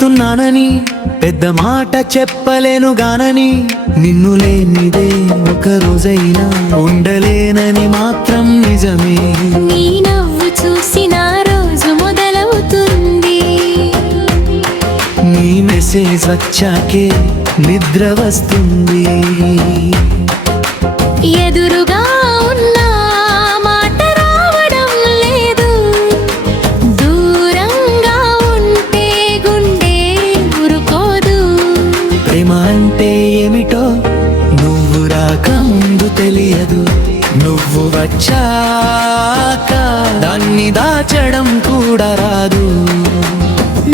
ప్రేమిస్తున్నానని పెద్ద మాట చెప్పలేను గానని, నిన్ను లేనిదే ఒక రోజైనా ఉండలేనని మాత్రం నిజమే. నీ నవ్వు చూసిన రోజు మొదలవుతుంది, నీ మెసేజ్ వచ్చాకే నిద్ర వస్తుంది. ఎదురుగా ఉన్న మాట రావడం లేదు, దూరంగా ఉంటే గుండె ఊరుకోదు. ప్రేమ అంటే ఏమిటో నువ్వు రాకముందు తెలియదు, నువ్వు వచ్చాక దాన్ని దాచడం కూడా రాదు.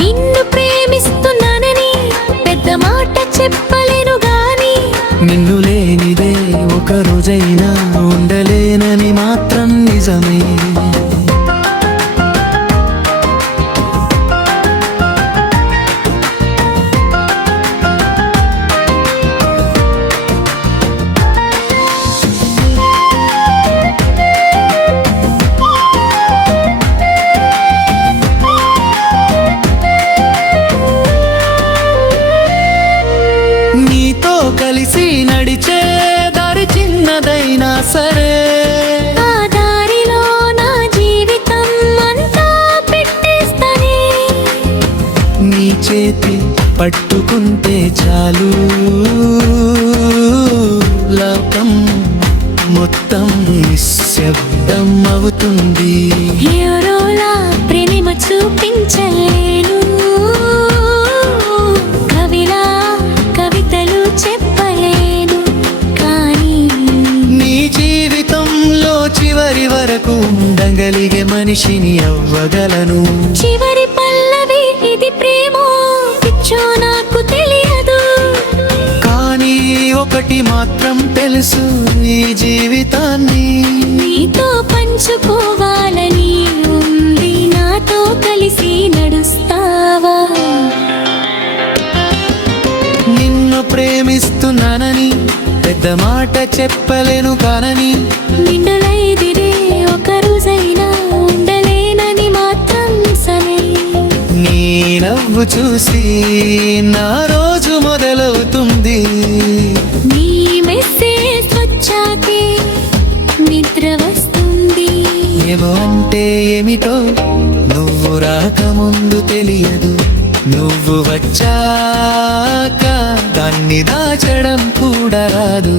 నిన్ను ప్రేమిస్తున్నానని పెద్ద మాట చెప్పలేను గాని, నిన్ను లేనిదే ఒక రోజైనా ఉండలేనని మాత్రం నిజమే. నీతో కలిసి నడిచే దారి చిన్నదైనా సరే, ఆ దారిలో నా జీవితం అంతా పెట్టేస్తానే. నీ చేతి పట్టుకుంటే చాలు, లోకం మొత్తం నిశ్శబ్దం అవుతుంది. హీరోలా ప్రేమ చూపించలేను, కవిలా కవితలు చెప్పలేను, కానీ నీ జీవితంలో చివరి వరకు ఉండగలిగే మనిషిని అవ్వగలను. చివరి పల్లవి ఇది ప్రేమో పిచ్చో నాకు తెలియదు, కానీ ఒకటి మాత్రం తెలుసు, ఈ జీవితాన్ని నీతో పంచుకోవాలని ఉంది. నాతో కలిసి నడుస్తావా? నిన్ను ప్రేమిస్తున్నానని పెద్ద మాట చెప్పలేను కానని, నిండులైదిరే ఒక రోజైనా ఉండలేనని మాత్రం సరే. నీ నవ్వు చూసి నా రోజు మొదలవుతుంది. నీ మెసేజ్ వచ్చాకే నిద్ర వస్తుంది. ఏమో అంటే ఏమిటో నువ్వు రాకముందు తెలియదు, నువ్వు వచ్చాక దాన్ని దాచడం కూడా రాదు.